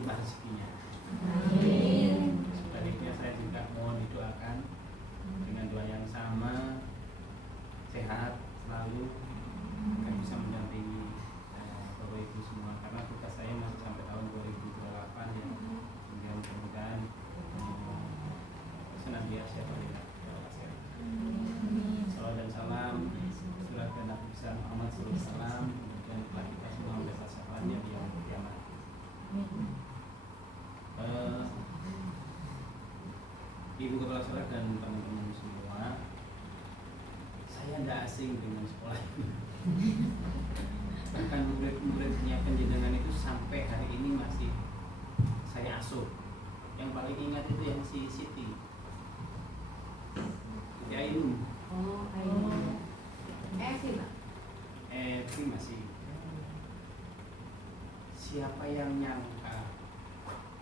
berlimpah rezekinya. Amin. Sebaliknya saya juga mohon didoakan dengan doa yang sama, sehat selalu, akan bisa mendampingi Bapak Ibu semua, karena tugas saya masih sampai tahun 2028 ya. Sehingga mudah-mudahan senantiasa berlimpah. Salam dan salam surat Nabi besar Muhammad SAW, dan telah kita semua mendapat syafaatnya di yaumul kiamat. Ibu Kepala Sekolah dan teman-teman semua, saya tidak asing dengan sekolah ini. Bahkan murid-muridnya penjenengan itu sampai hari ini masih saya asuh. Yang paling ingat itu yang si Siti Ainun. Oh, Ainun. Sih Pak. Itu masih. Siapa yang nyangka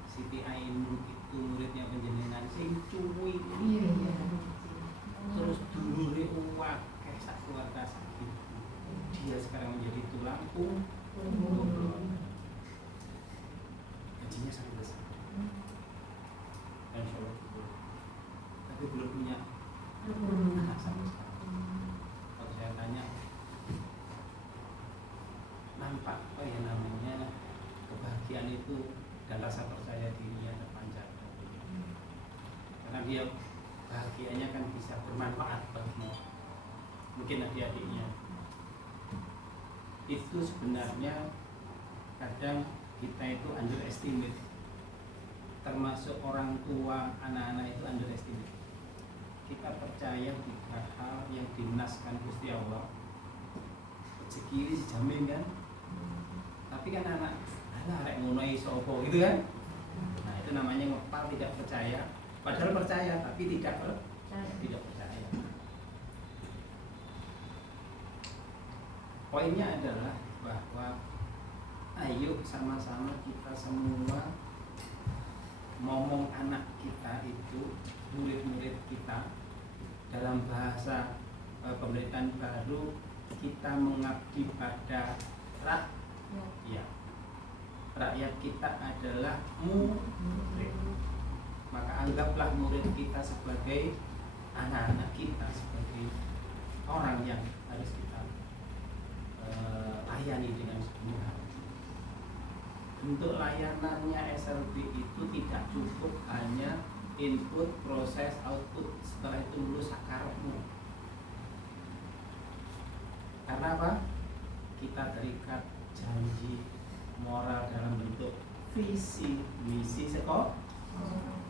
Siti Ainun itu muridnya penjenengan sing cuwi. Iya. Terus dulure uwak kayak sak keluarga sakit. Dia sekarang menjadi tulang punggung. Gajinya sangat besar. Insya Allah cukup. Tapi belum punya anak sama sekali. Kalau saya tanya, nampak apa ya namanya kebahagiaan itu dan rasa percaya dirinya terpancarkan. Karena dia bahagianya kan bisa bermanfaat bagi mungkin adik-adiknya. Itu sebenarnya kadang kita itu underestimate, termasuk orang tua anak-anak itu underestimate. Kita percaya tiga hal yang dinaskan Gusti Allah, rezeki dijamin kan, tapi kan anak rek ngono iso apa gitu kan. Nah itu namanya ngepal, tidak percaya. Padahal percaya tapi tidak percaya. Poinnya adalah bahwa ayo sama-sama kita semua ngomong anak kita itu, murid-murid kita, dalam bahasa pemerintahan baru, kita mengabdi pada rakyat kita adalah murid. Maka anggaplah murid kita sebagai anak-anak kita, sebagai orang yang harus kita layani dengan sepenuh hati. Untuk layanannya SLB itu tidak cukup hanya input, proses, output, setelah itu lulus sakarmu. Karena apa? Kita terikat janji moral dalam bentuk visi misi sekolah.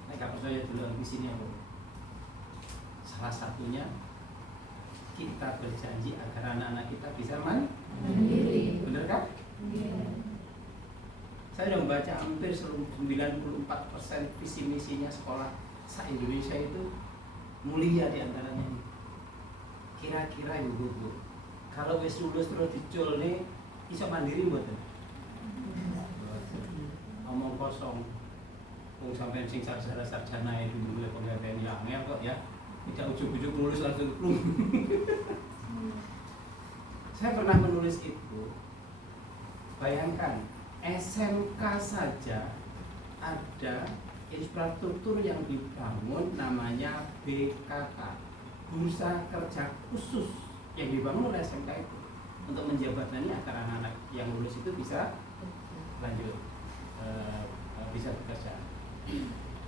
Mereka percaya dulu visinya apa? Salah satunya kita berjanji agar anak-anak kita bisa mandiri. Benar kan? Saya sudah membaca hampir 94% visi misinya sekolah se-Indonesia itu mulia di antaranya. Kira-kira ibu-ibu, kalau wis lulus terus dicul nih, iso mandiri mboten? Omong kosong. Wong sampean sing sarjana itu mulai penggawean yang kok ya. Tidak ujuk-ujuk lulus langsung plung. Saya pernah menulis itu. Bayangkan, SMK saja ada infrastruktur yang dibangun namanya BKK, Bursa Kerja Khusus, yang dibangun oleh SMK itu untuk menjabatani agar anak-anak yang lulus itu bisa lanjut bisa bekerja.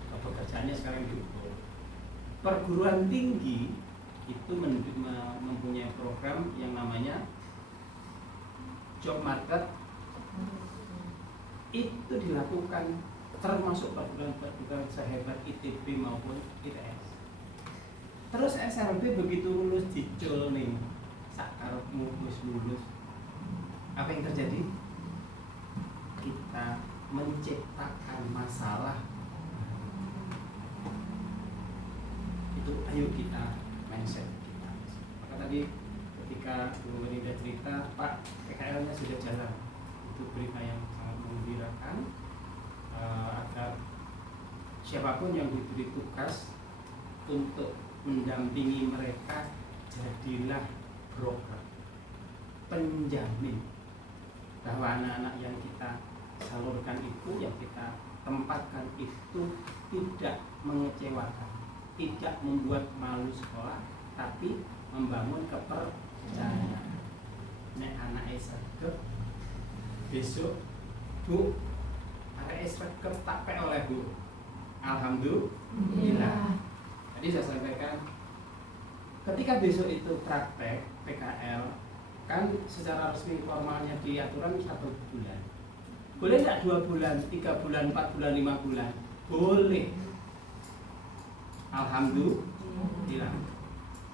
Pekerjaannya sekarang diukur. Perguruan tinggi itu mempunyai program yang namanya job market. Itu dilakukan termasuk perguruan sehebat ITB maupun ITS. Terus SLB begitu lulus dicul nih, sakarepmu wis lulus. Apa yang terjadi? Kita menciptakan masalah. Itu ayo kita mindset kita. Maka tadi ketika Bu Wanita cerita, Pak, PKL-nya sudah jalan. Itu berita yang sangat menggembirakan, agar siapapun yang diberi tugas untuk mendampingi mereka, jadilah broker, penjamin bahwa anak-anak yang kita salurkan itu, yang kita tempatkan itu tidak mengecewakan, tidak membuat malu sekolah, tapi membangun kepercayaan. Nek anake sregep besok, Bu, arek sregep tak pek oleh Bu. Alhamdulillah. Jadi saya sampaikan, ketika besok itu praktek PKL, kan secara resmi formalnya di aturan 1 bulan. Boleh nggak 2 bulan, 3 bulan, 4 bulan, 5 bulan? Boleh. Alhamdulillah.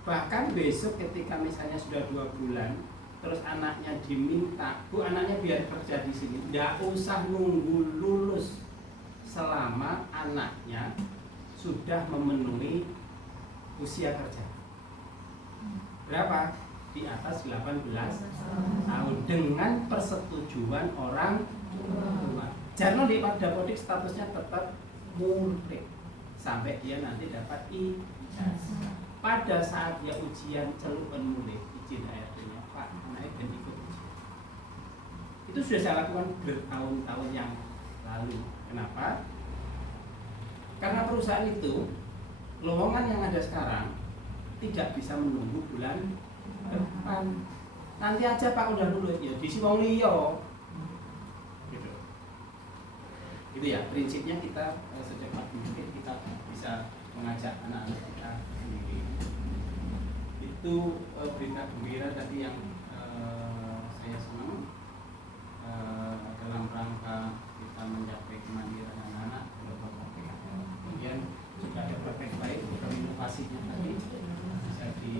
Bahkan besok ketika misalnya sudah 2 bulan, terus anaknya diminta, Bu, anaknya biar kerja di sini, nggak usah nunggu lulus selama anaknya sudah memenuhi usia kerja. Berapa? Di atas 18 tahun dengan persetujuan orang tua. Jarno di Dapodik statusnya tetap murid sampai dia nanti dapat ijazah. Pada saat dia ujian celupan murid, izin ayatnya Pak, naik dan ikut ujian. Itu sudah saya lakukan bertahun-tahun yang lalu. Kenapa? Karena perusahaan itu lowongan yang ada sekarang tidak bisa menunggu bulan depan. Nanti aja Pak udah lulus ya diisi wong liya. Gitu. Itu ya prinsipnya kita secepat mungkin kita bisa mengajak anak-anak kita sendiri. Itu berita gembira tadi yang saya senang dalam rangka kita mencapai kemandirian anak-anak. Kemudian juga ada praktek baik program inovasinya tadi bisa di.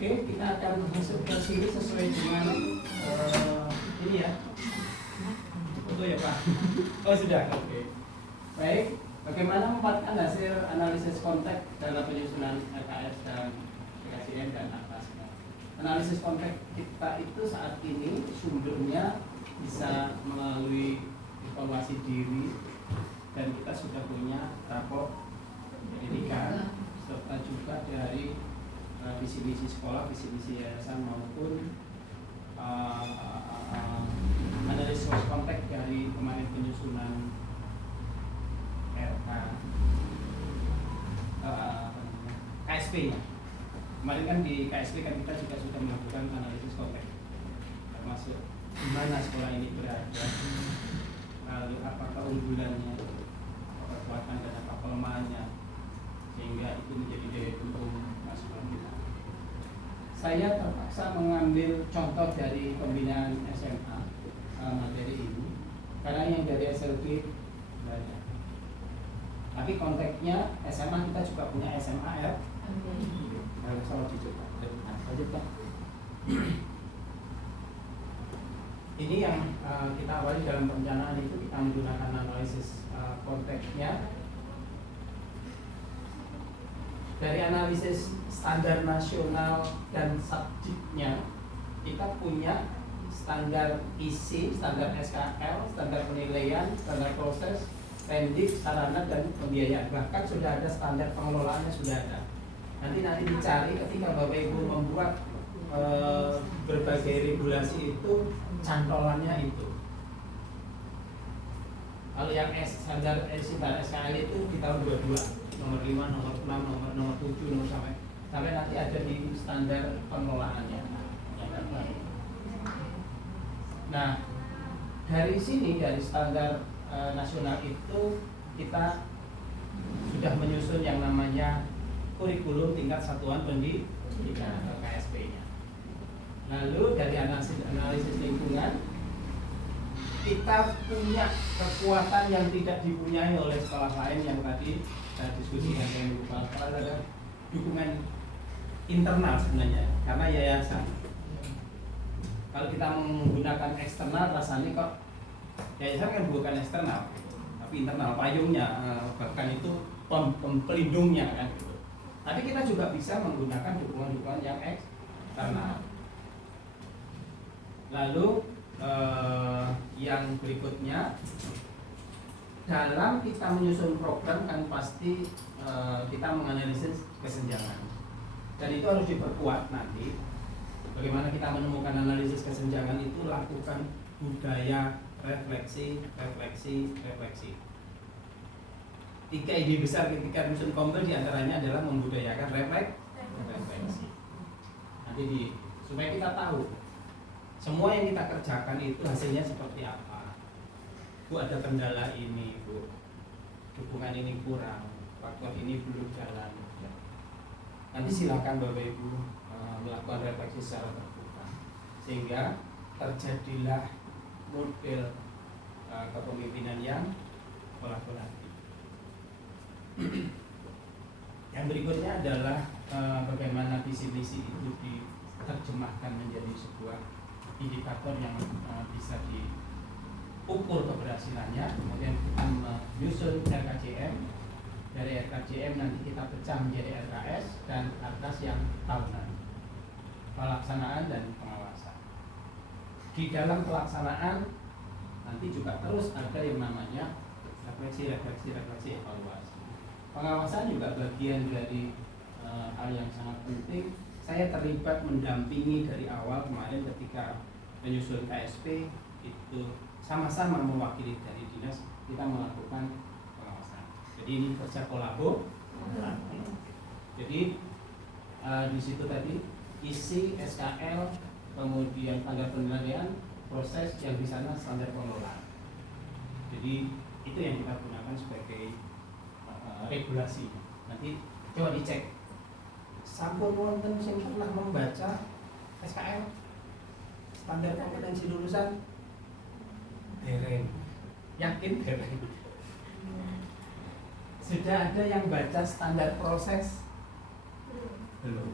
Oke, kita akan masuk ke sini sesuai dengan ini ya. Foto ya Pak. Oh sudah, oke. Baik, bagaimana memanfaatkan hasil analisis konteks dalam penyusunan RKS dan PKCM dan atas. Analisis konteks kita itu saat ini sumbernya bisa melalui evaluasi diri, dan kita sudah punya rapor pendidikan serta juga dari visi misi sekolah, visi misi yayasan maupun analisis konteks dari kemarin penyusunan RK KSP-nya. Kemarin kan di KSP kan kita juga sudah melakukan analisis konteks, termasuk di mana sekolah ini berada, lalu apa keunggulannya, apa kekuatan dan apa kelemahannya, sehingga itu menjadi daya dukung masukan kita. Saya terpaksa mengambil contoh dari pembinaan SMA materi ini, karena yang dari SLB banyak. Tapi konteksnya SMA kita juga punya SMA ya. Kalau salah dicoba, lanjut Pak. Ini yang kita awali dalam perencanaan itu kita menggunakan analisis konteksnya. Dari analisis standar nasional dan subjeknya, kita punya standar isi, standar SKL, standar penilaian, standar proses, pendik, sarana dan pembiayaan. Bahkan sudah ada standar pengelolaannya sudah ada. Nanti dicari ketika Bapak Ibu membuat berbagai regulasi itu cantolannya itu. Kalau yang standar SKL itu di tahun 22, nomor 5, nomor 6, nomor 7, nomor sampai nanti ada di standar pengelolaannya. Nah, dari sini dari standar nasional itu kita sudah menyusun yang namanya kurikulum tingkat satuan pendidikan atau KSP-nya. Lalu dari analisis lingkungan, kita punya kekuatan yang tidak dipunyai oleh sekolah lain yang tadi saya diskusikan dengan kepala sekolah, ada dukungan internal sebenarnya karena yayasan. Kalau kita menggunakan eksternal rasanya kok yayasan kan bukan eksternal, tapi internal payungnya, bahkan itu pelindungnya kan gitu. Tapi kita juga bisa menggunakan dukungan-dukungan yang eksternal. Lalu yang berikutnya, dalam kita menyusun program kan pasti kita menganalisis kesenjangan, dan itu harus diperkuat nanti. Bagaimana kita menemukan analisis kesenjangan itu, lakukan budaya refleksi, refleksi, refleksi. 3 ide besar ketika nyusun kompil diantaranya adalah membudayakan refleksi. Nanti supaya kita tahu semua yang kita kerjakan itu hasilnya seperti apa. Bu, ada kendala ini, Bu, dukungan ini kurang, faktor ini belum jalan. Nanti silakan Bapak Ibu melakukan refleksi secara terbuka sehingga terjadilah model kepemimpinan yang kolaboratif. Yang berikutnya adalah bagaimana visi misi itu diterjemahkan menjadi sebuah indikator yang bisa diukur keberhasilannya. Kemudian kita menyusun RKJM. Dari RKJM nanti kita pecah menjadi RKS dan RKS yang tahunan, pelaksanaan dan pengawasan. Di dalam pelaksanaan nanti juga terus ada yang namanya refleksi, evaluasi. Pengawasan juga bagian dari hal yang sangat penting. Saya terlibat mendampingi dari awal kemarin ketika menyusun KSP itu sama-sama mewakili dari dinas, kita melakukan pengawasan. Jadi ini kerja kolaboratif. Jadi di situ tadi isi SKL, kemudian tanggal penilaian, proses yang di sana standar pengelolaan. Jadi itu yang kita gunakan sebagai regulasi. Nanti coba dicek. Sampun wonten sing pernah membaca SKL standar kompetensi lulusan? Dereng. Yakin dereng? Sudah ada yang baca standar proses? Belum.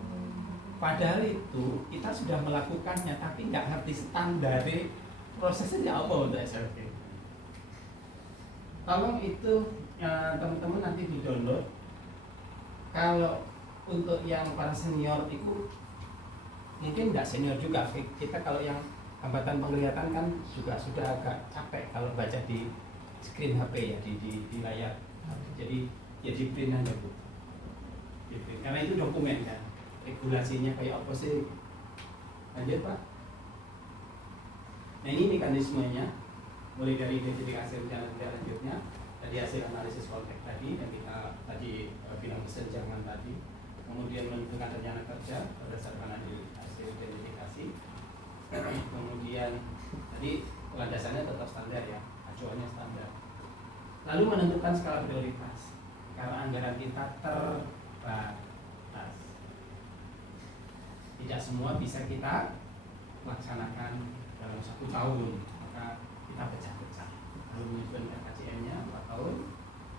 Padahal itu kita sudah melakukannya, tapi nggak ngerti standar prosesnya apa untuk SLP. Tolong itu teman-teman nanti di download. Kalau untuk yang para senior itu mungkin nggak senior juga. Kita kalau yang hambatan penglihatan kan juga sudah agak capek kalau baca di screen HP ya, di layar. Jadi ya di print aja Bu. Di print. Karena itu dokumen kan. Regulasinya kayak apa sih? Lanjut Pak. Nah ini mekanismenya, mulai dari identifikasi rencana tindak lanjutnya, tadi hasil analisis konteks tadi yang kita tadi bilang kesenjangan tadi, kemudian menentukan rencana kerja berdasarkan hasil identifikasi, kemudian tadi landasannya tetap standar ya, acuannya standar. Lalu menentukan skala prioritas karena anggaran kita terbatas, tidak semua bisa kita laksanakan dalam 1 tahun, maka kita pecah-pecah. Lalu menyusun RKJM-nya 4 tahun,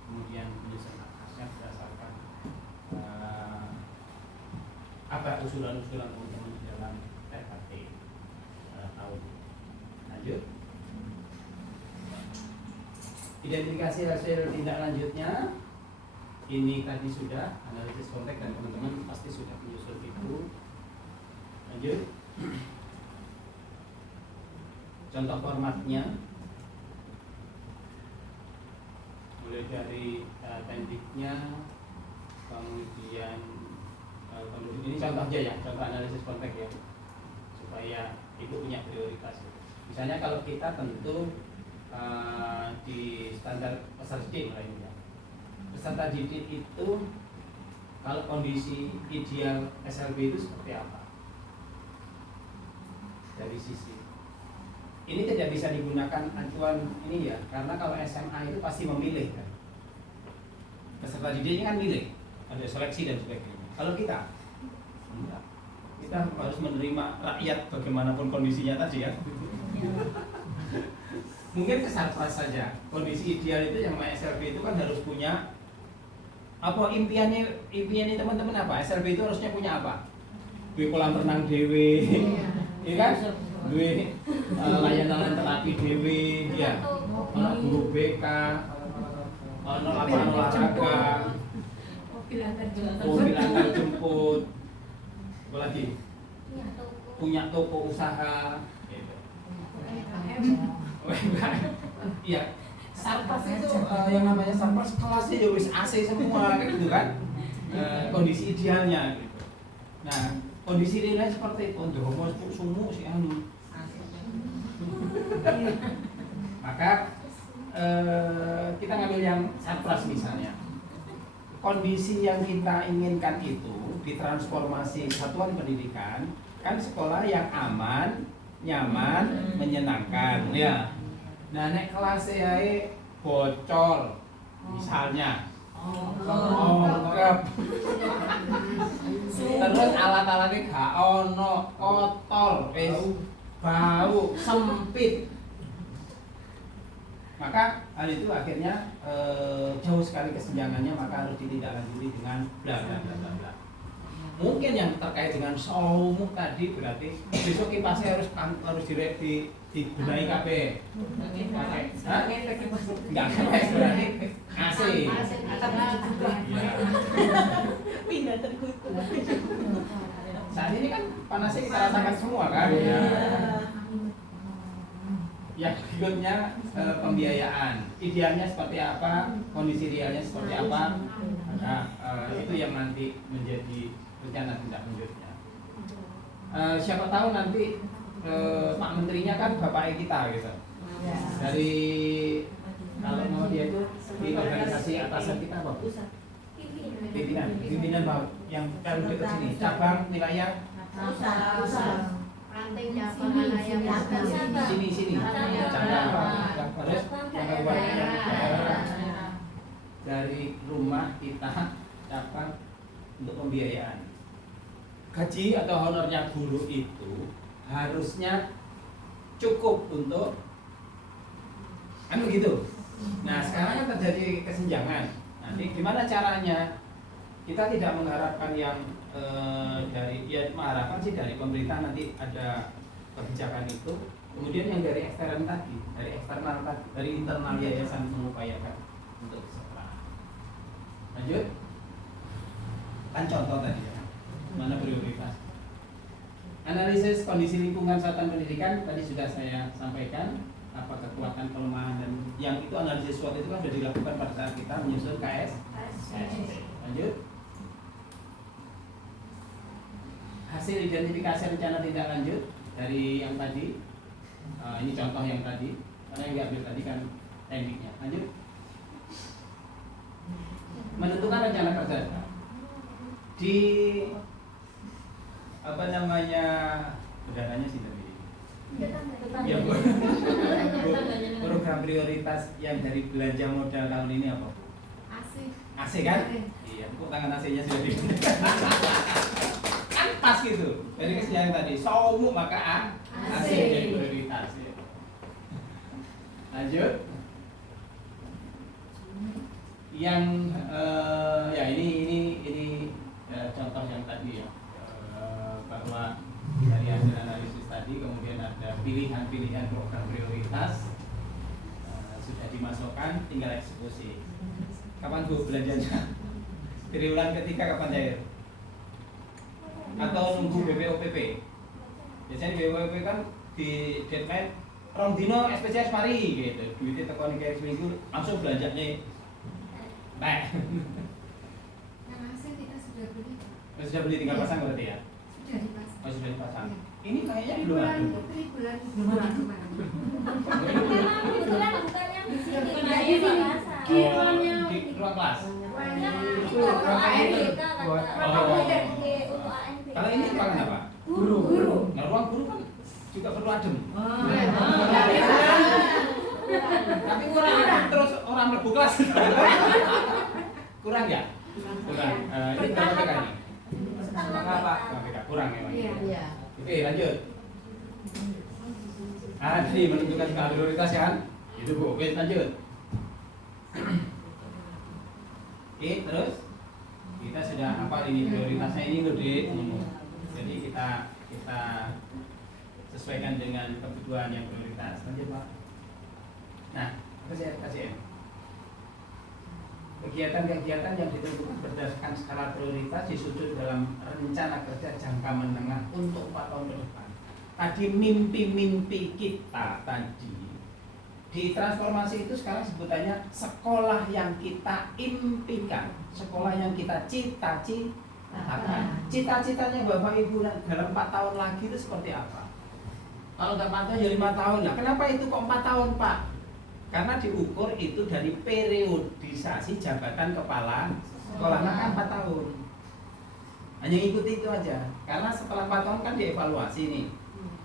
kemudian menyusun atasnya berdasarkan apa usulan-usulan teman-teman di dalam RKT tahun. Lanjut. Identifikasi hasil tindak lanjutnya. Ini tadi sudah analisis konteks dan teman-teman pasti sudah menyusun itu. Lanjut. Contoh formatnya mulai dari tendiknya, kemudian ini contoh aja ya, contoh analisis konteks ya, supaya ibu punya prioritas. Misalnya kalau kita tentu di standar peserta didik lainnya, peserta didik itu kalau kondisi ideal SLB itu seperti apa? Dari sisi ini tidak bisa digunakan acuan ini ya, karena kalau SMA itu pasti memilih kan. Peserta didiknya kan milih, ada seleksi dan sebagainya. Kalau kita enggak. Kita harus menerima rakyat bagaimanapun kondisinya tadi ya. Mungkin kesalpas saja. Kondisi ideal itu yang namanya SLB itu kan harus punya apa impiannya teman-teman apa? SLB itu harusnya punya apa? Duwe kolam renang dewe. Iya kan? Duwe layanan terapi dewe, ya. Ono guru BK, ono lapangan olahraga, mobil antar jemput, apa lagi? Punya toko usaha, gitu. Iya, sarpas itu yang namanya sarpas kelasnya ya wis AC semua, gitu kan? Kondisi idealnya, gitu. Nah, kondisi realnya seperti itu, ndromo sumuk si anu. Maka kita ngambil yang Sarpras misalnya. Kondisi yang kita inginkan itu ditransformasi satuan pendidikan kan sekolah yang aman, nyaman, menyenangkan ya. Nah nek kelas bocor misalnya ongkep terus alat-alatnya gak ono, kotor, bau, sempit, maka hal itu akhirnya jauh sekali kesenjangannya, maka harus ditindaklanjuti dengan bla bla bla bla bla. Mungkin yang terkait dengan saumuk tadi berarti besok kipasnya harus dibenahi kabeh. Enggak berarti AC. Pindah terkutuk. Saat ini kan panasnya kita rasakan semua kan. Yang berikutnya pembiayaan, idealnya seperti apa, kondisi realnya seperti apa, maka itu yang nanti menjadi rencana tindak lanjutnya. Siapa tahu nanti Pak Menterinya kan bapaknya kita gitu. Dari kalau mau dia itu di organisasi atasan kita apa? Pimpinan Pak yang kalau dekat sini, cabang wilayah Pusat. Ranting cabang mana yang sini cabang terus yang daerah dari rumah kita dapat untuk pembiayaan gaji atau honornya guru itu harusnya cukup untuk gitu. Nah sekarang kan terjadi kesenjangan. Nanti gimana caranya? Kita tidak mengharapkan yang mengharapkan sih dari pemerintah nanti ada kebijakan itu. Kemudian yang dari eksternal tadi, dari internal yayasan mengupayakan untuk kesejahteraan. Lanjut, kan contoh tadi ya, mana prioritas. Analisis kondisi lingkungan satuan pendidikan tadi sudah saya sampaikan apa kekuatan kelemahan dan yang itu analisis SWOT itu kan sudah dilakukan pada saat kita menyusun KS. Lanjut. Hasil identifikasi rencana tindak lanjut dari yang tadi, ini contoh yang tadi, karena yang diambil tadi kan tekniknya. Lanjut. Menentukan rencana kerja di berdananya sih tadi. Ya, program prioritas yang dari belanja modal tahun ini apa? AC kan? Iya, tepuk tangan AC-nya sudah di. Kan pas gitu. Dari kesenjangan tadi, saumuk maka AC jadi prioritas. Ya. Lanjut. Yang ya ini contoh yang tadi ya, bahwa dari hasil analisis tadi kemudian ada pilihan-pilihan program prioritas sudah dimasukkan, tinggal eksekusi. Kapan Bu belanjanya? Triwulan ketiga kapan cair? Atau nunggu BPOPP? Biasanya BPOPP kan di deadline rong dino SPCS mari gitu. Duitnya teko ning kiri seminggu langsung belanjanya. Baik. Yang hasil kita sudah beli. Sudah beli tinggal pasang berarti ya? Sudah dipasang. Oh sudah dipasang. Ya. Ini kayaknya belum bulan Kebetulan bukan yang di sini, di di ruang kelas. Itu untuk ANBK Kalau ini ruangan apa? Guru. Nah ruang guru kan juga perlu adem. Tapi kurang terus orang mlebu kelas. Kurang ya? Kurang. Ini berapa PK ini? Apa? PK kurang ya. Iya. Oke, lanjut. Tadi menentukan skala prioritas kan? Itu Bu. Oke, lanjut. Oke, terus kita sudah apa ini prioritasnya ini gede. Jadi kita sesuaikan dengan kebutuhan yang prioritas. Lanjut Pak. Nah, apa saya kasih kegiatan-kegiatan yang ditentukan berdasarkan skala prioritas disusun dalam rencana kerja jangka menengah untuk 4 tahun ke depan. Tadi mimpi-mimpi kita tadi ditransformasi itu sekarang sebutannya sekolah yang kita impikan, sekolah yang kita cita-citakan. Cita-citanya Bapak Ibu dalam 4 tahun lagi itu seperti apa? Kalau nggak 4 tahun ya 5 tahun lah. Kenapa itu kok 4 tahun Pak? Karena diukur itu dari periodisasi jabatan kepala sekolah, maka 4 tahun. Hanya ikuti itu aja. Karena setelah 4 tahun kan dievaluasi nih.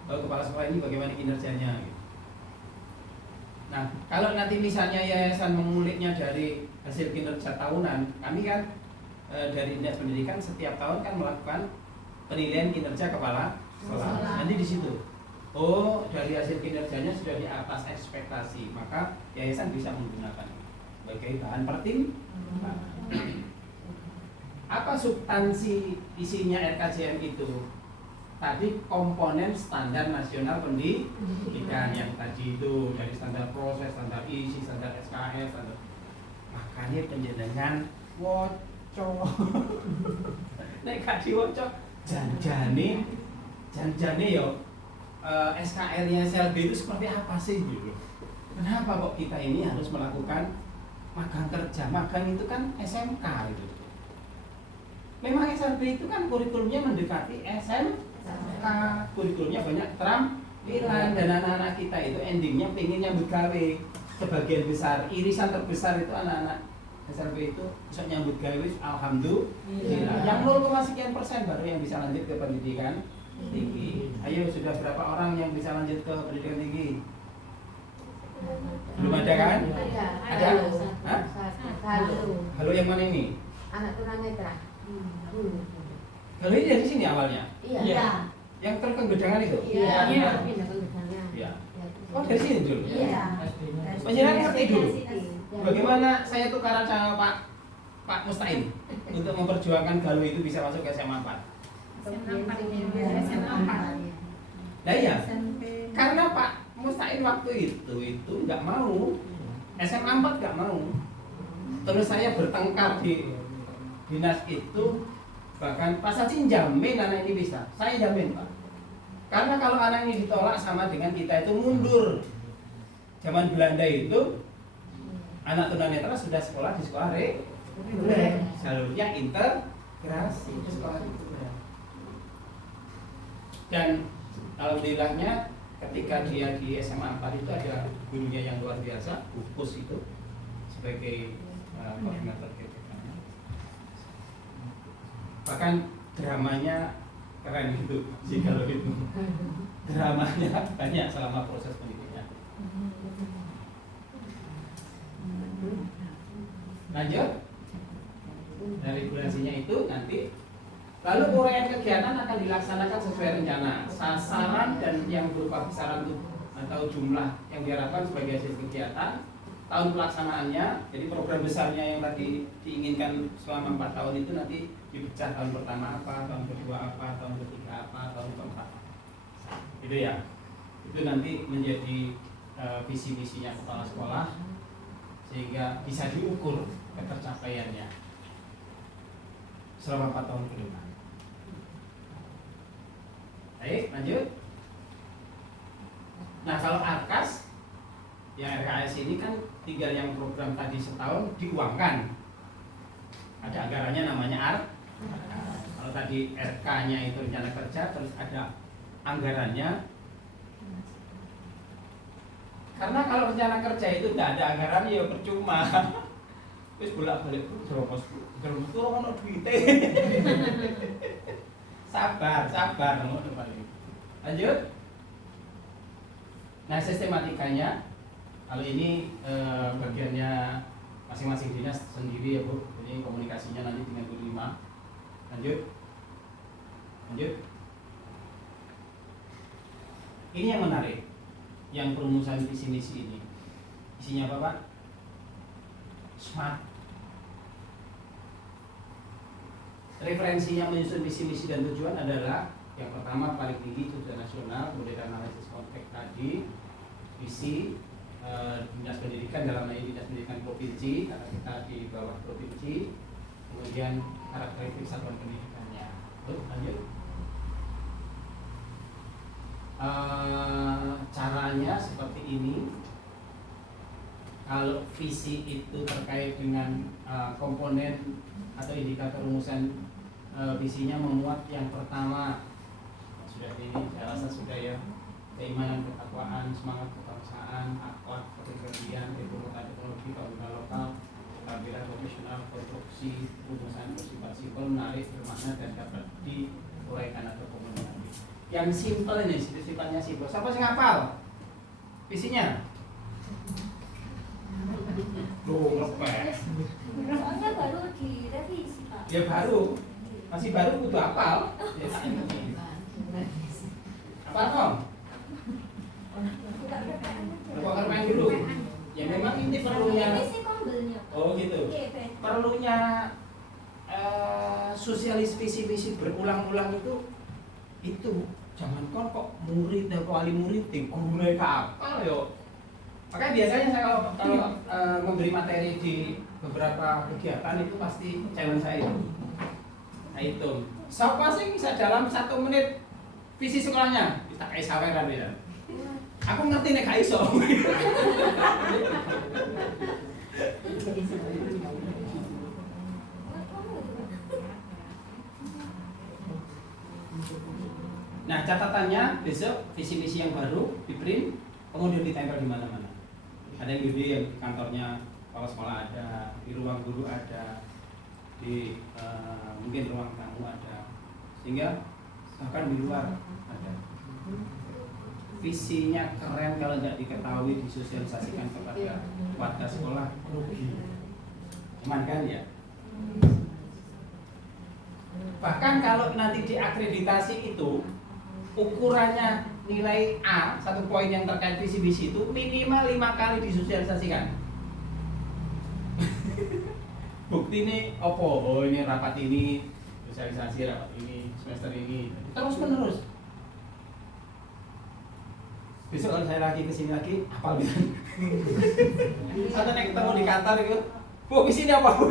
Kalau kepala sekolah ini bagaimana kinerjanya gitu. Nah, kalau nanti misalnya yayasan menguliknya dari hasil kinerja tahunan, kami kan dari Dinas Pendidikan setiap tahun kan melakukan penilaian kinerja kepala sekolah. Nanti di situ, oh dari hasil kinerjanya sudah di atas ekspektasi, maka yayasan bisa menggunakan sebagai bahan pertimbangan. Apa substansi isinya RKJM itu? Tadi komponen standar nasional pendidikan yang tadi itu dari standar proses, standar isi, standar SKS, standar. Makanya penjenengan woco. Nek gak diwoco janjane yo SKR-nya SLB itu seperti apa sih gitu. Kenapa kok kita ini harus melakukan magang kerja? Magang itu kan SMK gitu. Memang SLB itu kan kurikulumnya mendekati SMK. Kurikulumnya banyak keterampilan dan anak-anak kita itu endingnya pengen nyambut gawe. Sebagian besar, irisan terbesar itu anak-anak SLB itu bisa nyambut gawe, alhamdulillah. Yang 0, sekian persen baru yang bisa lanjut ke pendidikan tinggi. Ayo, sudah berapa orang yang bisa lanjut ke pendidikan tinggi? Belum ada kan? Ada? Hah? Halo yang mana ini? Anak tunanetra. Halo ini dari sini awalnya? Iya. Yang terkenggedangan itu? Iya. Iya. Oh dari sini dulu? Iya. Penjelasan ngerti dulu. Bagaimana saya tukaran sama Pak Mustain untuk memperjuangkan Galuh itu bisa masuk ke SMA 4? Nah iya, karena Pak Mustain waktu itu nggak mau, SMA 4 nggak mau. Terus saya bertengkar di dinas itu, bahkan Pak Sajin jamin anak ini bisa. Saya jamin Pak. Karena kalau anak ini ditolak sama dengan kita itu mundur. Zaman Belanda itu anak tunanetra sudah sekolah di sekolah reguler, jalurnya integrasi ke sekolah reguler. Dan alhamdulillahnya ketika dia di SMA 4 itu ada gurunya yang luar biasa, Bupus itu sebagai koordinator GPK-nya. Bahkan dramanya keren gitu sih kalau itu. Dramanya banyak selama proses pendidikan. Lanjut. Dari regulasinya itu nanti lalu uraian kegiatan akan dilaksanakan sesuai rencana. Sasaran dan yang berupa besaran atau jumlah yang diharapkan sebagai hasil kegiatan, tahun pelaksanaannya, jadi program besarnya yang tadi diinginkan selama 4 tahun itu nanti dipecah tahun pertama apa, tahun kedua apa, tahun ketiga apa, tahun keempat. Itu ya. Itu nanti menjadi visi-misinya kepala sekolah sehingga bisa diukur ketercapaiannya selama 4 tahun ke depan. Baik, lanjut. Nah, kalau ARKAS yang RKS ini kan tinggal yang program tadi setahun diuangkan. Ada anggarannya namanya Kalau tadi RK-nya itu rencana kerja, terus ada anggarannya. Karena kalau rencana kerja itu tidak ada anggaran ya percuma. Terus bolak-balik terus ono duite. Sabar. Lanjut. Nah, sistematikanya kalau ini bagiannya masing-masing dinas sendiri ya Bu. Ini komunikasinya nanti dengan Bu 5. Lanjut. Ini yang menarik, yang perumusan visi misi ini. Isinya apa Pak? SMART. Referensinya menyusun visi misi dan tujuan adalah yang pertama paling tinggi tujuan nasional, kemudian analisis konteks tadi, visi dinas pendidikan dalam hal ini dinas pendidikan provinsi karena kita di bawah provinsi, kemudian karakteristik satuan pendidikannya. Lanjut. Caranya seperti ini. Kalau visi itu terkait dengan komponen atau indikator rumusan visinya memuat yang pertama sudah ini saya rasa sudah ya keimanan, ketakwaan, semangat kebangsaan, akhlak, kepribadian, ekonomi, teknologi, keunggulan lokal, keterampilan profesional, konstruksi, rumusan bersifat simpel, menarik, bermakna dan dapat diuraikan atau komunikasi. Yang simpel ini sifatnya simpel. Siapa sih ngapal? Visinya? Loh, ngepes. Soalnya baru direvisi Pak. Ya baru, masih baru butuh hafal. Ya, apa dong? Buka PPN aja. Buka PPN dulu. Ya memang ini perlunya. Ini sih kombelnya. Oh gitu. Oke, Ben. Perlunya sosialis visi-visi berulang-ulang itu jangan kok murid dan wali murid gurune kapal yo. Makanya biasanya saya kalau memberi materi di beberapa kegiatan itu pasti challenge saya itu. Nah itu, siapa sih bisa dalam 1 menit visi sekolahnya? Kita kayak saweran ya. Aku ngerti nek gak iso. Nah catatannya besok visi misi yang baru di print kemudian ditempel di mana-mana. Ada yang gede yang di kantornya kalau sekolah ada, di ruang guru ada, di mungkin ruang tamu ada, sehingga bahkan di luar ada. Visinya keren kalau tidak diketahui disosialisasikan kepada warga sekolah rugi. Cuman kan ya. Bahkan kalau nanti diakreditasi itu ukurannya nilai A, 1 poin yang terkait visi-visi itu minimal 5 kali disosialisasikan. Bukti ini opo? Oh ini rapat ini, sosialisasi rapat ini, semester ini, terus menerus. Besok kalau saya lagi kesini lagi, hafal bisa. Atau nek ketemu di kantor itu, bu kesini apa bu?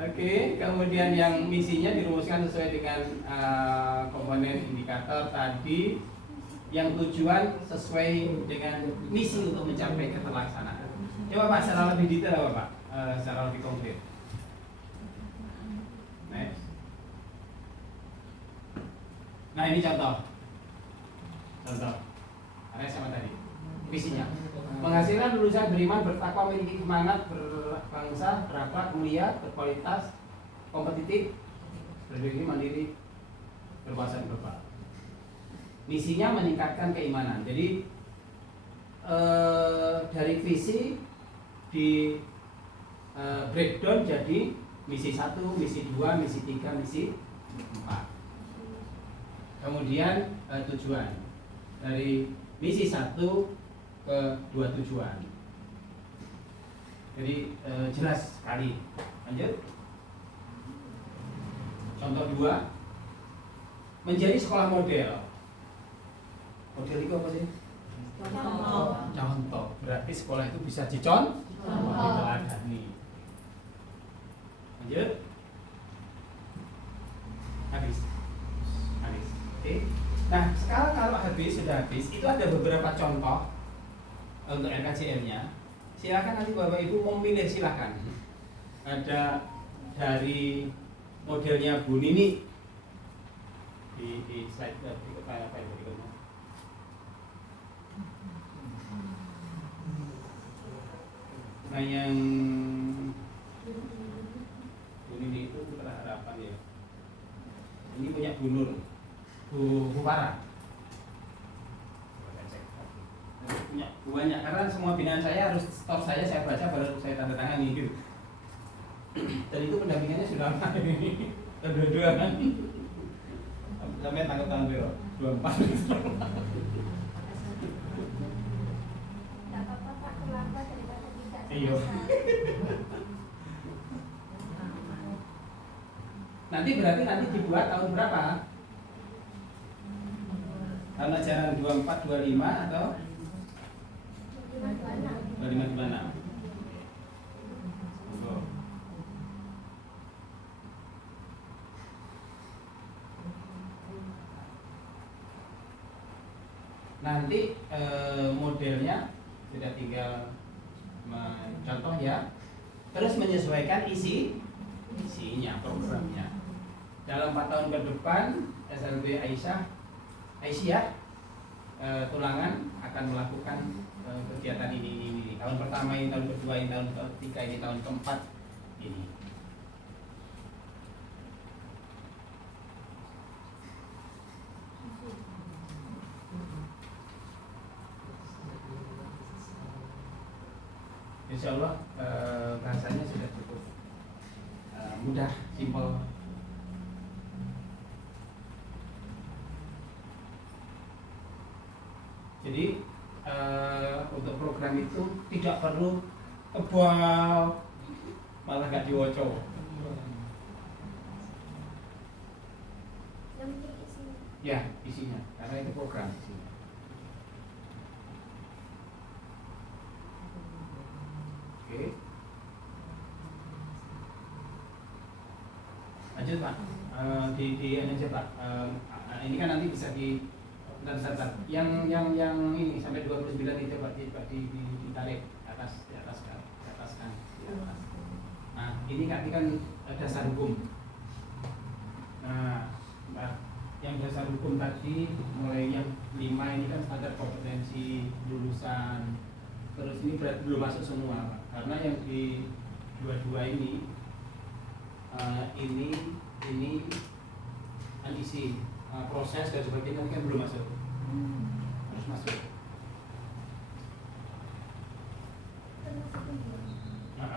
Oke, kemudian yang misinya dirumuskan sesuai dengan komponen indikator tadi, yang tujuan sesuai dengan misi untuk mencapai keterlaksanaan. Coba Pak, secara lebih detail apa Pak? Secara lebih konkret. Next. Nah ini contoh. Ada sama tadi. Visinya. Menghasilkan lulusan beriman, bertakwa, memiliki semangat, berbangsa, berakhlak, mulia, berkualitas, kompetitif, berdiri mandiri, berkuasa dan berpala. Misinya meningkatkan keimanan. Jadi dari visi di breakdown jadi misi 1, misi 2, misi 3, misi 4. Kemudian tujuan dari misi 1 ke 2 tujuan. Jadi jelas sekali. Lanjut. Contoh 2, menjadi sekolah model. Model itu apa sih? Contoh. Berarti sekolah itu bisa diteladani. Lanjut. Habis. Oke. Nah, sekarang kalau sudah habis, itu ada beberapa contoh untuk RKJM-nya. Silakan nanti Bapak Ibu memilih, silakan. Ada dari modelnya Bu Nini di slide berikutnya. Nah, yang Bu Nini itu Putra Harapan ya. Ini punya Bu Nur. Bu Farah. Punya banyak karena semua binaan saya harus stop saya baca baru saya tanda tangan gitu. Dan itu pendampingannya sudah lama ini. Dua-dua kan. Sampai tanggal tahun 24. Tidak apa-apa Pak, terlambat daripada tidak. Iya. Nanti berarti dibuat tahun berapa? Tahun ajaran 24-25 atau 25-26? Nanti modelnya sudah tinggal contoh ya, terus menyesuaikan isinya, programnya. dalam 4 tahun ke depan SLB Aisyah Tulangan akan melakukan kegiatan ini. Tahun pertama ini, tahun kedua ini, tahun ketiga ini, tahun keempat ini. Insya Allah bahasanya sudah cukup mudah, simpel. Jadi untuk program itu tidak perlu tebal, malah nggak diwoco. Yang penting isinya. Ya, isinya, karena itu program isinya. Oke. Lanjut Pak. Di aja Pak. Ini kan nanti bisa di bentar. Yang ini sampai 29 itu Pak ditarik atas kan. Nah, ini kan dasar hukum. Nah, yang dasar hukum tadi mulai yang 5 ini kan standar kompetensi lulusan. Terus ini berarti belum masuk semua Pak. Karena yang di 22 ini kan isi proses dan sebagainya kan belum masuk. Harus masuk.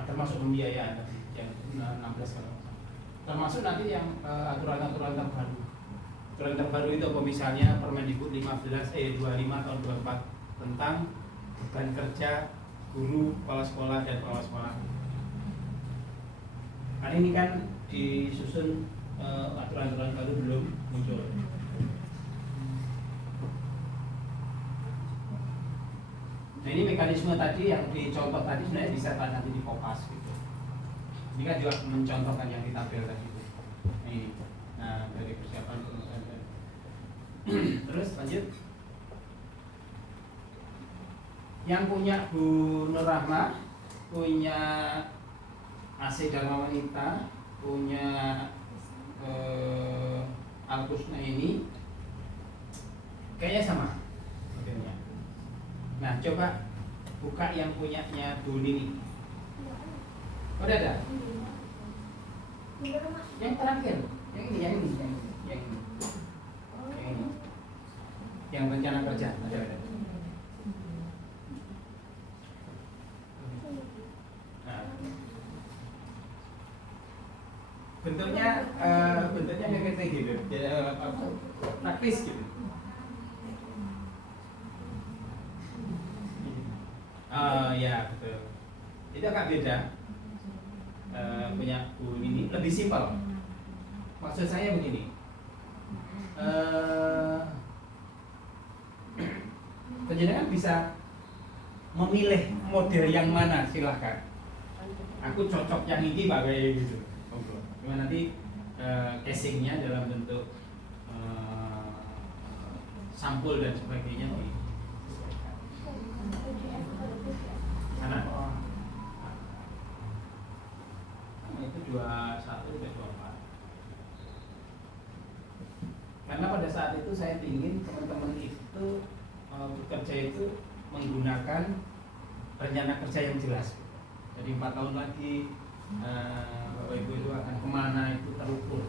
Termasuk pembiayaan tadi yang 16 kalau. Termasuk nanti yang aturan-aturan terbaru. Aturan terbaru itu apa misalnya Permendikbud 25 tahun 24 tentang beban kerja guru, kepala sekolah dan pengawas sekolah. Karena ini kan disusun aturan-aturan baru belum muncul. Nah ini mekanisme tadi yang dicontoh tadi sebenarnya bisa nanti di Kopas gitu. Ini kan juga mencontohkan yang di tabel tadi itu. Nah ini, nah dari persiapan kelulusan tadi. Terus lanjut. Yang punya Bu Nur Rahma, punya AC Dharma Wanita, punya Al-Husna ini kayaknya sama modelnya. Nah coba buka yang punyanya Bu Nini. Oh, udah ada? Yang terakhir, yang ini. Yang rencana kerja ada. Bentuknya kayak gitu, praktis gitu. Ya betul. Itu agak beda. Punya Bu ini lebih simpel. Maksud saya begini. Penjenengan bisa memilih model yang mana silahkan. Aku cocok yang ini bagai gitu. Cuma nanti casingnya dalam bentuk sampul dan sebagainya disesuaikan. Mana? Itu 21 dan 24. Karena pada saat itu saya ingin teman-teman itu bekerja itu menggunakan rencana kerja yang jelas. Jadi 4 tahun lagi Bapak Ibu itu akan kemana itu terukur.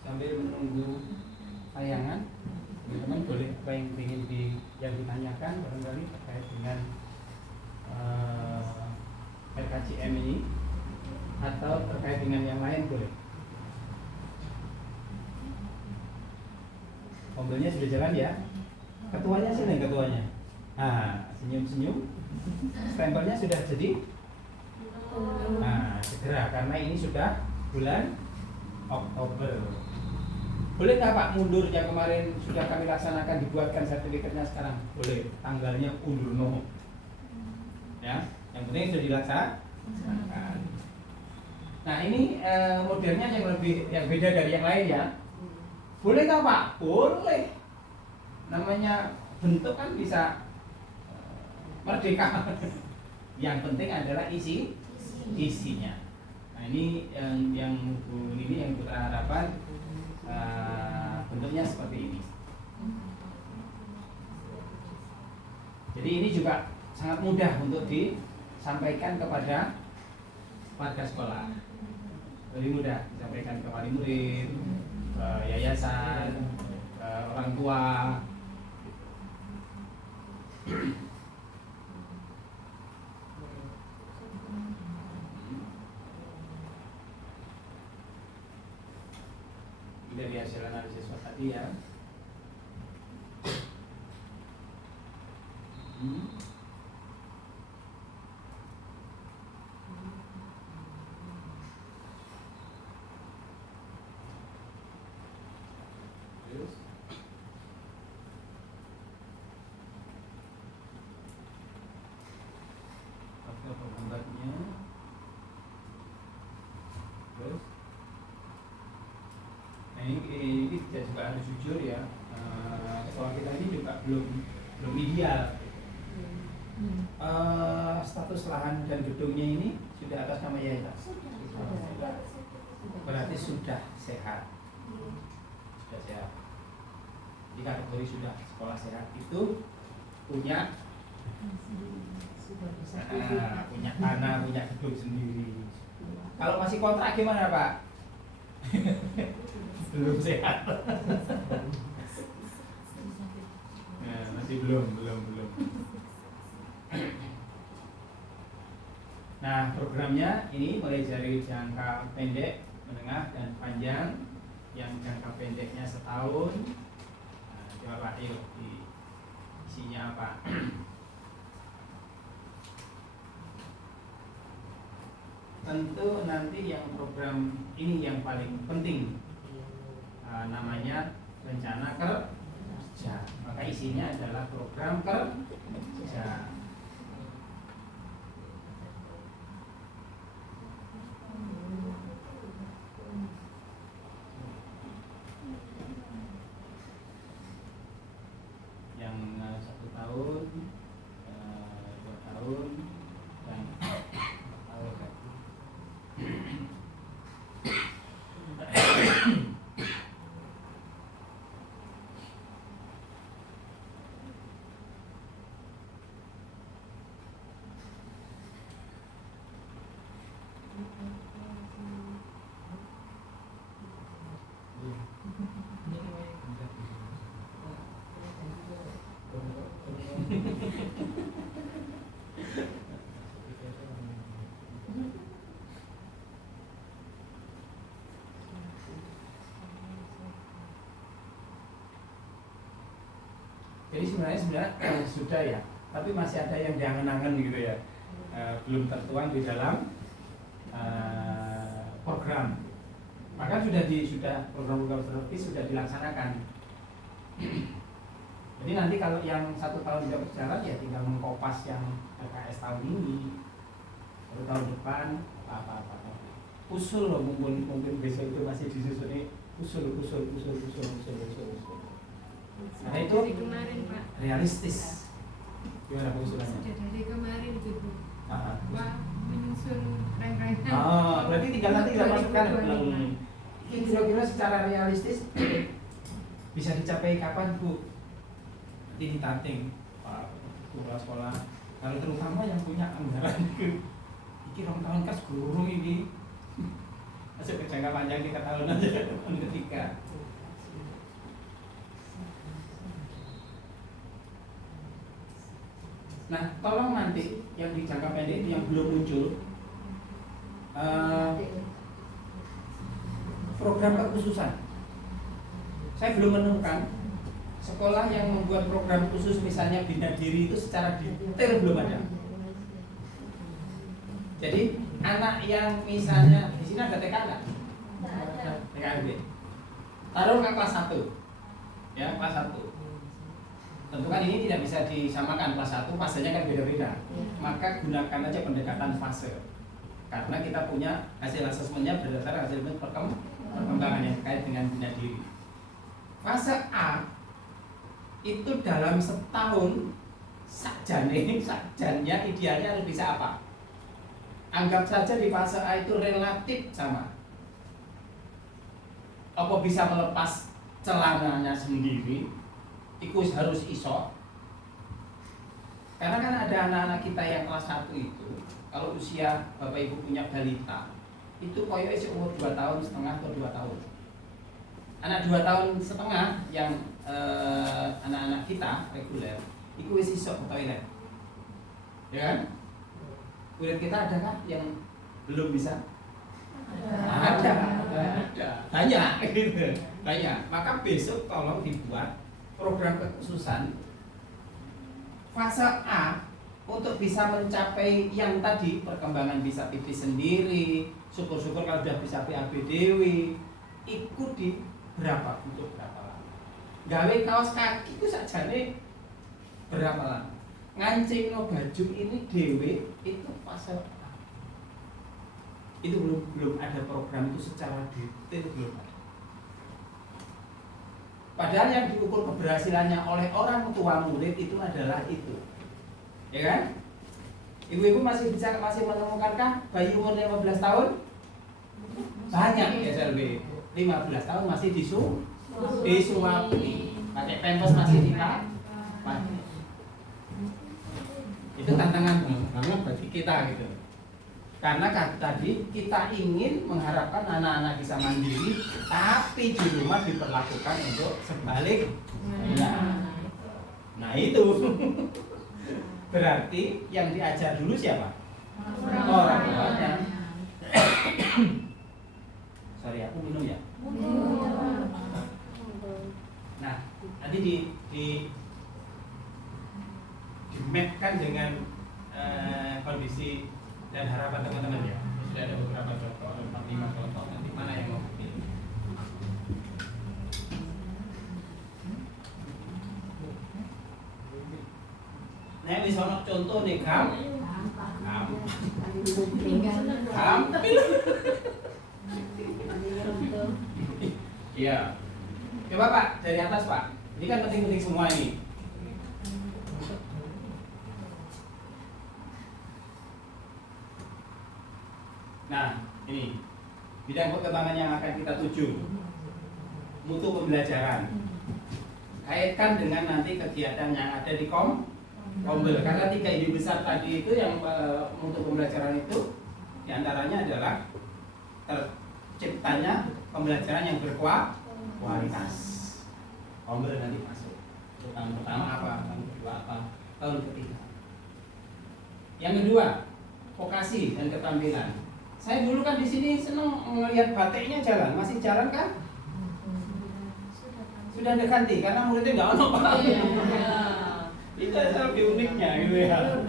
Sambil menunggu tayangan, teman-teman boleh apa yang ingin yang ditanyakan barangkali terkait dengan RKCM ini atau terkait dengan yang lain boleh. Mobilnya sudah jalan ya. Ketuanya sini, ketuanya. Nah, senyum-senyum. Stempelnya sudah jadi. Nah, segera karena ini sudah bulan Oktober. Boleh nggak Pak mundur yang kemarin sudah kami laksanakan, dibuatkan sertifikatnya sekarang? Boleh. Tanggalnya undur no. Ya, yang penting sudah dilaksanakan. Nah ini modelnya yang beda dari yang lain ya. Boleh nggak Pak? Boleh. Namanya bentuk kan bisa merdeka. Yang penting adalah isinya. Nah ini yang Bu Nini, yang Putra Harapan bentuknya seperti ini. Jadi ini juga sangat mudah untuk disampaikan kepada warga sekolah. Lebih mudah disampaikan ke wali murid, ke yayasan, ke orang tua. Dari hasil analisis tadi ya. Terus apa penggambarnya? Terus nah ini kita juga harus jujur ya, sekolah kita ini juga belum ideal. Status lahan dan gedungnya ini sudah atas nama yayasan. Berarti sudah sehat. Sudah sehat. Di kategori sudah sekolah sehat itu punya punya tanah, punya gedung sendiri. Kalau masih kontrak gimana Pak? Belum sehat. Nah, masih belum. Nah, programnya ini mulai dari jangka pendek, menengah, dan panjang. Yang jangka pendeknya setahun. Nah, coba Pak, yuk isinya apa? Tentu nanti yang program ini yang paling penting, namanya rencana kerja. Maka isinya adalah program kerja. Yang 1 tahun, 2 tahun, dan 4 tahun. Jadi sebenarnya sudah ya, tapi masih ada yang diangen-angen gitu ya, belum tertuang di dalam program. Maka sudah program-program strategis sudah dilaksanakan. Jadi nanti kalau yang 1 tahun tidak berjalan ya tinggal mengkopas yang RKS tahun ini, baru tahun depan apa-apa. Usul loh, mungkin besok itu masih disusun usul. Nah itu dari kemarin Pak. realistis. Gimana usulannya? Sudah dari kemarin itu Bu. Pak menyusun rangkaian. Berarti tinggal nanti kita masukkan. Ini kira-kira secara realistis bisa dicapai kapan Bu? Nanti ditanting Pak Kepala Sekolah. Kalau terutama yang punya anggaran ini 2 tahun kas guru ini. Masuk ke jangka panjang 3 tahun aja tahun ketiga. Nah, tolong nanti yang di jangka pendek itu yang belum muncul program kekhususan. Saya belum menemukan sekolah yang membuat program khusus misalnya bina diri itu secara detail belum ada. Jadi anak yang misalnya di sini ada TK nggak? TKB. Taruh ke kelas 1. Ya, kelas 1. Tentu kan ini tidak bisa disamakan kelas 1, fasenya kan beda-beda. Maka gunakan aja pendekatan fase. Karena kita punya hasil asesmennya berdasarkan hasil perkembangan yang terkait dengan bina diri. Fase A itu dalam setahun sakjanya idealnya harus bisa apa? Anggap saja di fase A itu relatif sama. Apa bisa melepas celananya sendiri? Itu harus iso. Karena kan ada anak-anak kita yang kelas 1 itu, kalau usia Bapak Ibu punya balita, itu koyoknya seumur 2 tahun setengah atau 2 tahun. Anak 2 tahun setengah yang anak-anak kita reguler, itu wis iso ke toilet. Ya kan? Kulit kita ada kan yang belum bisa? Ada. Banyak gitu. Banyak. Maka besok tolong dibuat program kekhususan fase A untuk bisa mencapai yang tadi, perkembangan bisa tipis sendiri, syukur-syukur kalau sudah bisa PABDW, ikut di berapa untuk berapa lama. Gawe kaos kaki itu sajane berapa lama. Ngancing no baju ini dewe itu fase A. Itu belum ada program itu secara detail, belum ada. Padahal yang diukur keberhasilannya oleh orang tua murid itu adalah itu, ya kan? Ibu-ibu masih menemukankah bayi umur 15 tahun? Banyak ya SLB. 15 tahun masih disuapi, pakai pampers masih dipakai. Itu tantangan banget bagi kita gitu. Karena tadi kita ingin mengharapkan anak-anak bisa mandiri, tapi di rumah diperlakukan untuk sebaliknya. Nah itu berarti yang diajar dulu siapa? Orang tuanya. Sorry, aku minum ya. Nah, nanti di mapkan dengan kondisi dan harapan teman-teman ya. Sudah ada beberapa contoh, 4-5 contoh, nanti mana yang mau pilih. Nah, wis ono contoh nih, hampir. Iya. Coba Pak, dari atas Pak. Ini kan penting-penting semua ini. Nah, ini bidang perkembangan yang akan kita tuju, mutu pembelajaran. Kaitkan dengan nanti kegiatan yang ada di Kombel. Karena 3 ide besar tadi itu yang mutu pembelajaran itu, diantaranya adalah terciptanya pembelajaran yang berkualitas. Kombel nanti masuk. Tahun pertama apa, tahun kedua apa, tahun ketiga. Yang kedua, vokasi dan keterampilan. Saya dulu kan di sini senang melihat batiknya jalan, masih jalan kan? Sudah diganti karena muridnya nggak ono Pak. Itu lebih uniknya gitu ya.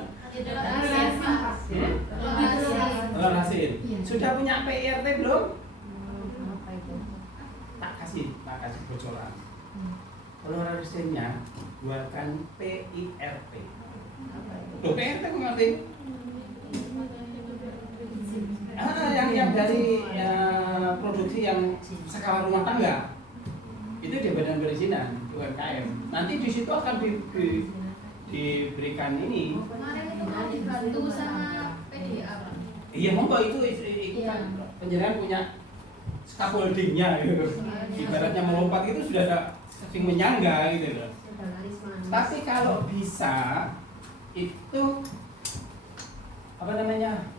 Telur hasil. Sudah punya PIRT belum? Tak kasih bocoran. Telur hasilnya buatkan PIRT. Loh, PIRT ngerti? Yang dari produksi yang skala rumah tangga itu di badan perizinan UMKM. Nanti di situ akan diberikan ini. Kemarin itu kan dibantu sama PDA. Iya, monggo itu kan penjelasan punya scaffoldingnya gitu. Ibaratnya melompat itu sudah ada yang menyangga gitu loh. Tapi kalau bisa itu apa namanya?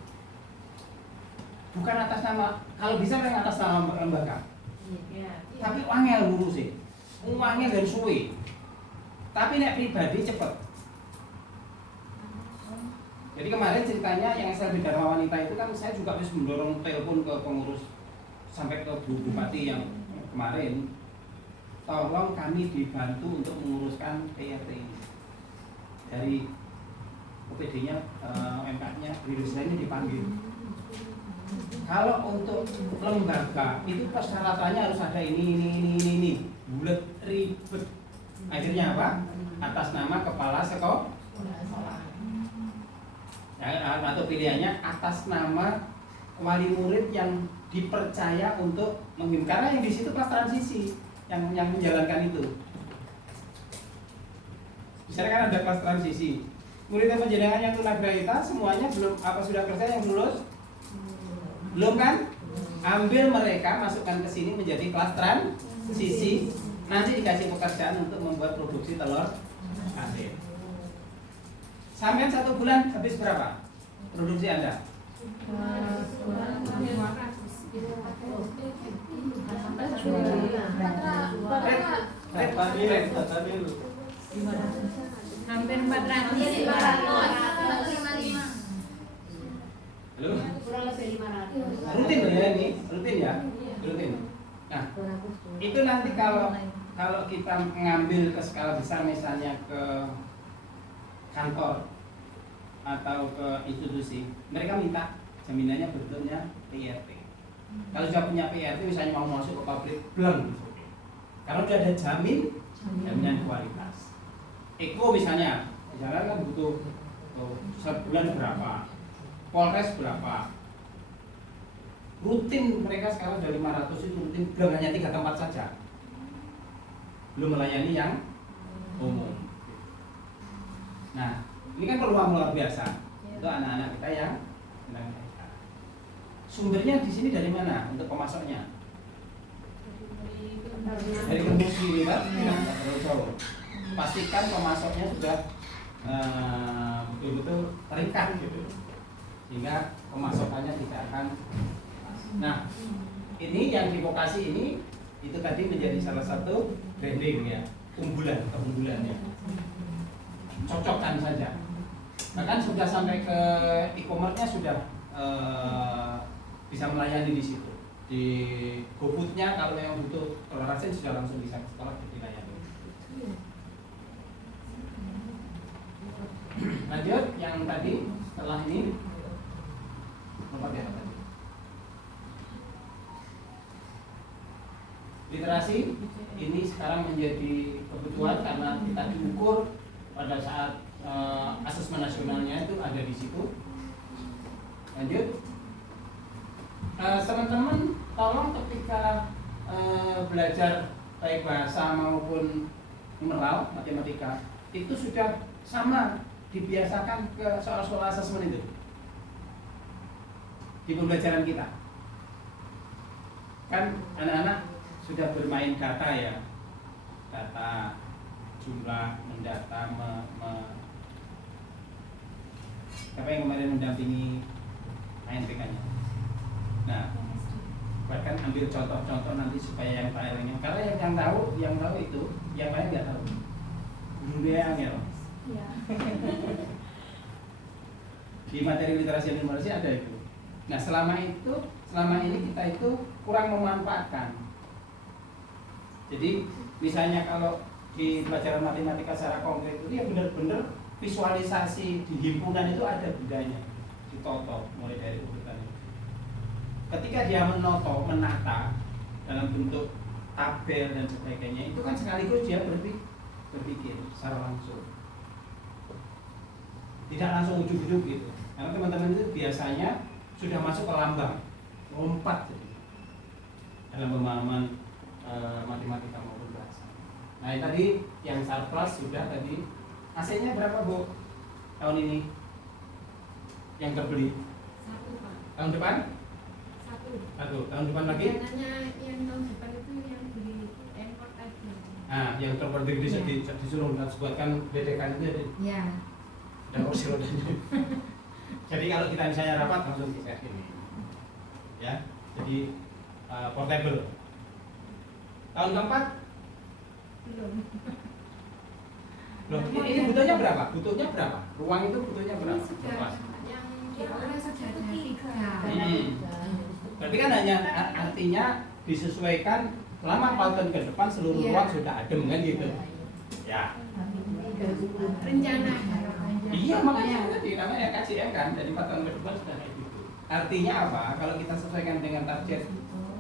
Bukan atas nama, kalau bisa memang atas nama lembaga. Tapi wangel ngurusin, wangel dan suwe. Tapi nek pribadi cepet. Jadi kemarin ceritanya yang SLB Dharma Wanita itu kan saya juga harus mendorong telepon ke pengurus sampai ke Bu Bupati yang kemarin, tolong kami dibantu untuk menguruskan PRT ini. Dari OPD-nya, MK-nya, Wirisnya ini dipanggil. Kalau untuk lembaga itu persyaratannya harus ada ini, bulat ribet. Akhirnya apa? Atas nama kepala sekolah. Atau pilihannya atas nama wali murid yang dipercaya untuk memimpin. Karena yang di situ kelas transisi yang menjalankan itu. Misalnya kan ada kelas transisi. Murid yang penjenengan yang tunagrahita semuanya belum sudah kerja yang lulus? Belum kan? Ambil mereka, masukkan ke sini menjadi kelas transisi. Nanti dikasih pekerjaan untuk membuat produksi telur asin. Sampai 1 bulan habis berapa produksi Anda? 400. Hampir 400. Halo? Kurang lebih 500. Rutin ya ini? Rutin ya? Rutin. Nah, itu nanti kalau kita mengambil ke skala besar misalnya ke kantor atau ke institusi, mereka minta jaminannya bentuknya PRT. Kalau sudah punya PRT misalnya mau masuk ke pabrik, belum. Karena sudah ada jaminan kualitas. Eko misalnya kan butuh sebulan berapa, Polres berapa. Rutin mereka sekarang dari 500 itu rutin, belum hanya 3 tempat saja. Belum melayani yang umum. Nah, ini kan peluang luar biasa untuk anak-anak kita yang sedang TK. Sumbernya di sini dari mana untuk pemasoknya? Dari Kembus ini kan? Tidak perlu jauh. Pastikan pemasoknya sudah betul-betul terikat gitu, sehingga pemasokannya tidak akan. Nah, ini yang di vokasi ini itu tadi menjadi salah satu branding ya, keunggulannya. Cocokkan saja. Bahkan sudah sampai ke e-commerce-nya sudah bisa melayani di situ. Di GoFood-nya kalau yang butuh telur asin sudah langsung bisa ke sekolah dilayani. Lanjut yang tadi setelah ini nomor berapa tadi? Literasi ini sekarang menjadi kebutuhan karena kita diukur pada saat asesmen nasionalnya itu ada di situ. Lanjut, teman-teman tolong ketika belajar baik bahasa maupun numeral, matematika itu sudah sama dibiasakan ke soal-soal asesmen itu di pembelajaran kita. Kan anak-anak sudah bermain data ya, data jumlah, mendata, siapa yang kemarin mendampingi ANPK-nya. Nah, bahkan ambil contoh-contoh nanti supaya yang lainnya, karena yang tahu itu, yang lain nggak tahu. Guru dia angel. Iya. Di materi literasi dan numerasi ada itu. Nah, selama ini kita itu kurang memanfaatkan. Jadi misalnya kalau di pelajaran matematika secara konkret itu ya benar-benar visualisasi di himpunan itu ada bendanya, ditoto mulai dari urutan itu. Ketika dia menata dalam bentuk tabel dan sebagainya, itu kan sekaligus dia berpikir secara langsung, tidak langsung ujuk-ujuk gitu. Karena teman-teman itu biasanya sudah masuk ke lambang, lompat jadi dalam pemahaman matematika maupun bahasa. Nah tadi yang surplus sudah tadi. AC-nya berapa Bu tahun ini yang terbeli? 1 Pak. Tahun depan? 1. Tahun depan lagi? Rencananya yang tahun depan itu yang beli import tadi. Nah yang terbeli disuruh buatkan BTK itu Ya. ada kursi rodanya. Jadi kalau kita misalnya rapat langsung kita ini, ya. Jadi portable. Tahun keempat? Belum. Loh, ini butuhnya berapa? Butuhnya berapa? Ruang itu butuhnya berapa? Ini sudah Orang saja ada 3. Berarti kan hanya artinya disesuaikan selama 4 tahun ke depan seluruh Iya. ruang sudah adem kan gitu. Ya. Rencana harapannya. Iya makanya tadi namanya KCM kan dari 4 tahun ke depan sudah kayak gitu. Artinya apa? Kalau kita sesuaikan dengan target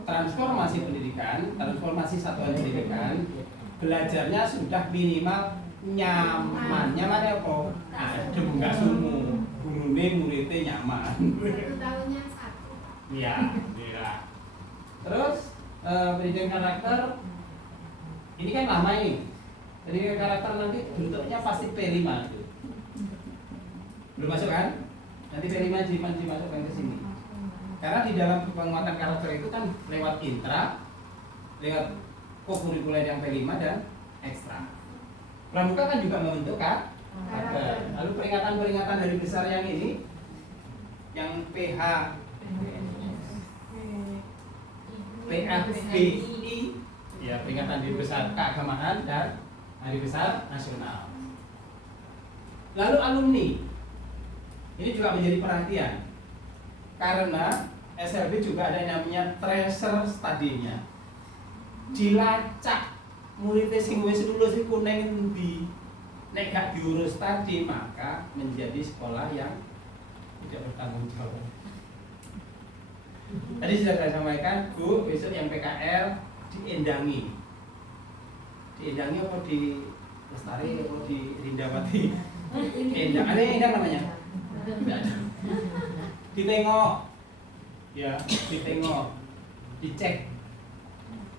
transformasi pendidikan, transformasi satuan pendidikan, belajarnya sudah minimal nyaman. Nyamannya apa? Adem nggak sumuk. Gurune muridnya nyaman. 1 tahunnya 1. Iya, iya. Terus pendidikan karakter ini kan lama ini. Pendidikan karakter nanti bentuknya pasti P5 tuh. Belum masuk kan? Nanti P5 dimasukkan ke sini. Karena di dalam penguatan karakter itu kan lewat intra, lewat kokurikuler yang P5 dan ekstra. Pramuka kan juga membentuk karakter. Lalu peringatan-peringatan dari besar yang ini, yang PH, PFBI, ya peringatan hari besar keagamaan dan hari besar nasional. Lalu alumni, ini juga menjadi perhatian karena SLB juga ada yang namanya tracer study-nya. Dilacak muridnya sing wis lulus iku ning endi, nek gak diurus tadi maka menjadi sekolah yang tidak bertanggung jawab. Tadi sudah saya sampaikan, Bu, besok yang PKL diendangi. Diendangi apa di Lestari apa di Rindawati? Endang, ada yang endang namanya? Tidak ada. Ditengok, ya, ditengok, dicek.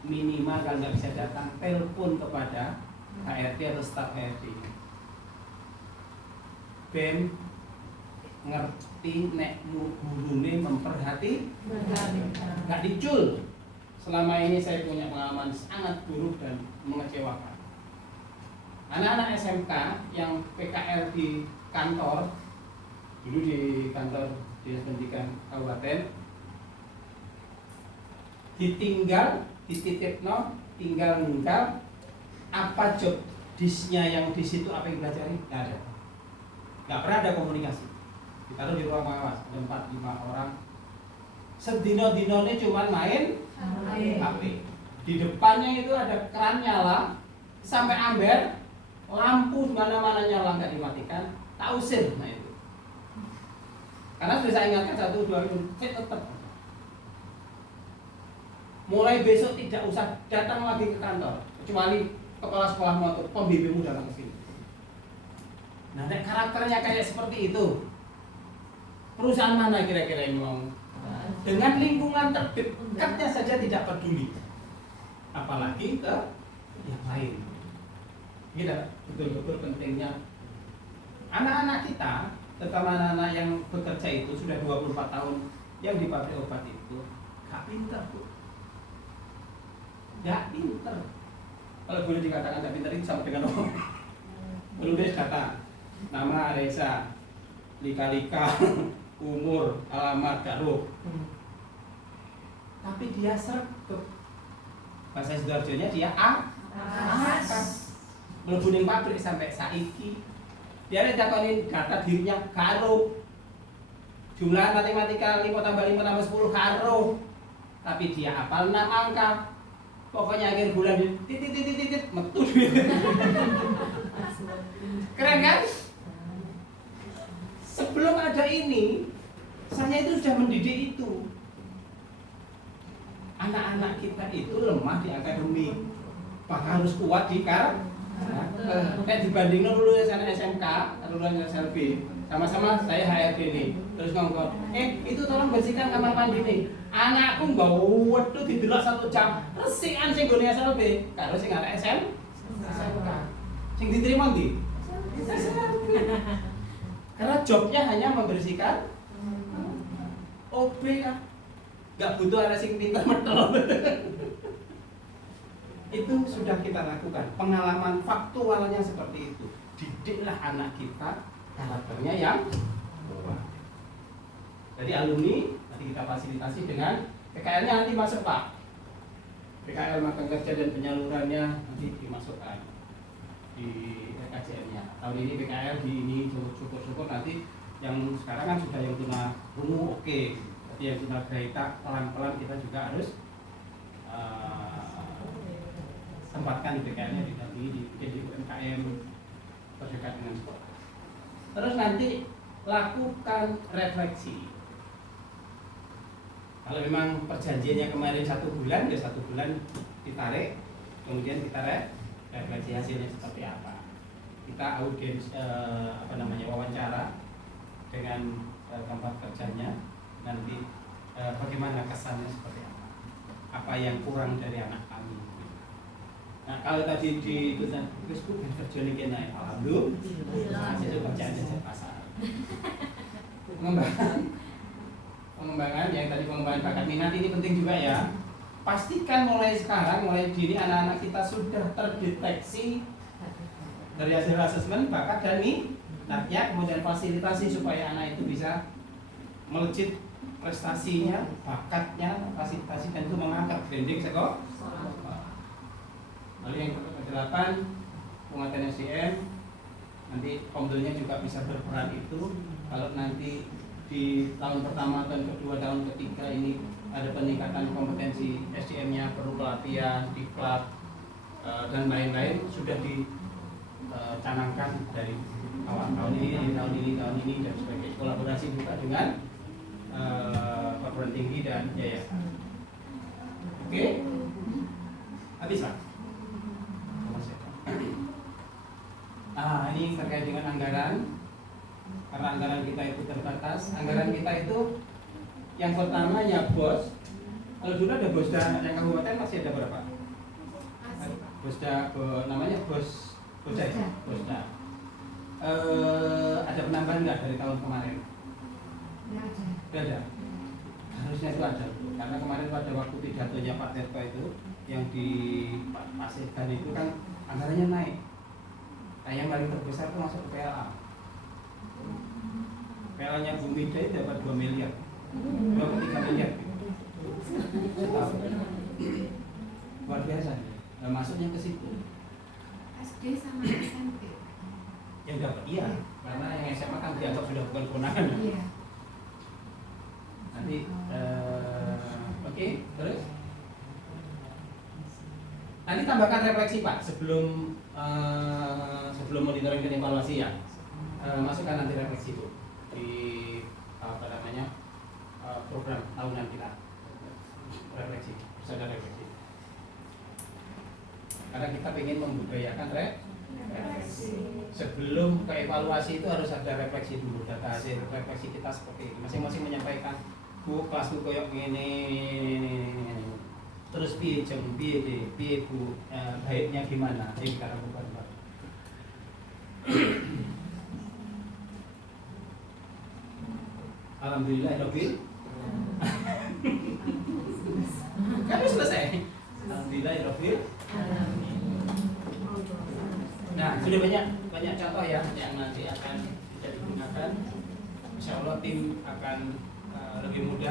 Minimal kalau nggak bisa datang, telepon kepada HRD atau staf HRD. Ben ngerti nek gurune memperhati, nggak dicul. Selama ini saya punya pengalaman sangat buruk dan mengecewakan. Anak-anak SMK yang PKL di kantor, dulu di kantor Dinas Pendidikan Kabupaten, ditinggal, dititipno, tinggal ninggal, apa job disnya yang di situ apa yang pelajari? Nggak ada. Nggak pernah ada komunikasi. Ditaruh di ruang pengawas, ada 4-5 orang. Sedino-dinone cuma main HP. Di depannya itu ada keran nyala, sampai amber, lampu mana-mana nyala nggak dimatikan, tak usir. Nah itu. Karena sudah saya ingatkan 1-2 minggu, tetap. Mulai besok tidak usah datang lagi ke kantor, kecuali kepala sekolah atau pembimbingmu datang ke sini. Nah, nek karakternya kayak seperti itu, perusahaan mana kira-kira yang mau? Dengan lingkungan terdekatnya saja tidak peduli, apalagi ke yang lain. Kita betul-betul pentingnya anak-anak kita, terutama anak-anak yang bekerja itu sudah 24 tahun yang di pabrik obat itu, gak pinter, Bu. Gak pinter. Kalau boleh dikatakan gak pinter itu sama dengan apa? Menulis data, nama, Reza, lika-lika, umur, alamat, garuk. Tapi dia sergap. Bahasa Sidoarjonya dia akas. Mlebu pabrik sampai saiki. Dia netakonin data dirinya karo. Jumlah matematika 5 tambah 5 tambah 10 karo. Tapi dia hafal 6 angka. Pokoknya akhir bulan di titit metu duit. Keren kan? Sebelum ada ini, saya itu sudah mendidik itu. Anak-anak kita itu lemah di akademik, bahkan harus kuat di kayak dibandingin dulu anak SMK atau lulusan SLB, sama-sama saya HRD nih, terus ngomong, itu tolong bersihkan kamar mandi nih. Anakku nggak waduh didelok 1 jam, resikan sing gone SLB, karo sing anak SMK, sing diterima ndi? SLB. Karena jobnya hanya membersihkan OB kan. Gak butuh anak sing pintar metel. Itu sudah kita lakukan. Pengalaman faktualnya seperti itu. Didiklah anak kita karakternya yang kuat. Jadi alumni nanti kita fasilitasi dengan PKL-nya nanti masuk Pak. PKL magang kerja dan penyalurannya nanti dimasukkan di RKJM-nya. Tahun ini PKL di ini syukur-syukur nanti Yang sekarang kan sudah yang tunarungu oke, tapi yang tunagrahita pelan-pelan kita juga harus tempatkan di PKN-nya di UMKM terdekat dengan sekolah. Terus nanti lakukan refleksi. Kalau memang perjanjiannya kemarin 1 bulan, ya 1 bulan ditarik, kemudian kita refleksi hasilnya seperti apa. Kita audiens wawancara dengan tempat kerjanya, nanti bagaimana kesannya seperti apa yang kurang dari anak kami. Nah kalau tadi di Facebook kerja nih kena, alhamdulillah hasil kerjaan jajak pasar. Pengembangan yang tadi pengembangan bakat minat ini penting juga ya. Pastikan mulai sekarang, mulai dini anak-anak kita sudah terdeteksi dari hasil asesmen bakat dan minatnya, kemudian fasilitasi supaya anak itu bisa melejit prestasinya, bakatnya, fasilitasi dan itu mengangkat branding sekolah. Lalu yang ke-8 penguatan SDM, nanti Komdonya juga bisa berperan itu. Kalau nanti di tahun pertama, tahun kedua, tahun ketiga ini ada peningkatan kompetensi SDM-nya, perlu pelatihan, diklat dan lain-lain sudah dicanangkan dari awal tahun ini dan sebagainya. Kolaborasi juga dengan perguruan tinggi dan yayasan. Oke? Habis Pak? Ini terkait dengan anggaran. Karena anggaran kita itu terbatas. Anggaran kita itu yang pertama ya bos. Kalau dulu ada bosda yang kabupaten masih ada berapa? Bosda namanya bosda ya? Bosda. Ada penambahan nggak dari tahun kemarin? Tidak ada. Harusnya itu ada. Karena kemarin pada waktu pidatonya Pak Terto itu yang dipasihkan itu kan anggarannya naik. Nah yang paling terbesar itu masuk ke PLA. PLA-nya Bu Mida itu dapat 2 miliar, 3 miliar setahun. Luar biasa. Nah, masuknya ke situ. SD sama SMP. Yang dapat iya, karena yang SMA kan dianggap sudah bukan kewenangan. Iya. Nanti oke, terus nanti tambahkan refleksi Pak sebelum monitoring dan evaluasi ya. Masukkan nanti refleksi Bu di program tahunan kita. Refleksi, harus ada refleksi. Karena kita ingin membudayakan refleksi. Sebelum ke evaluasi itu harus ada refleksi dulu. Data hasil refleksi kita seperti ini. Masing-masing menyampaikan, Bu, kelasku koyok ini. Terus piye Bu, baiknya gimana? Ini kita lakukan Pak. Alhamdulillah Rabbil Kami selesai. Alhamdulillah Rabbil. Nah, sudah banyak contoh ya yang nanti akan bisa digunakan. Insya Allah tim akan lebih mudah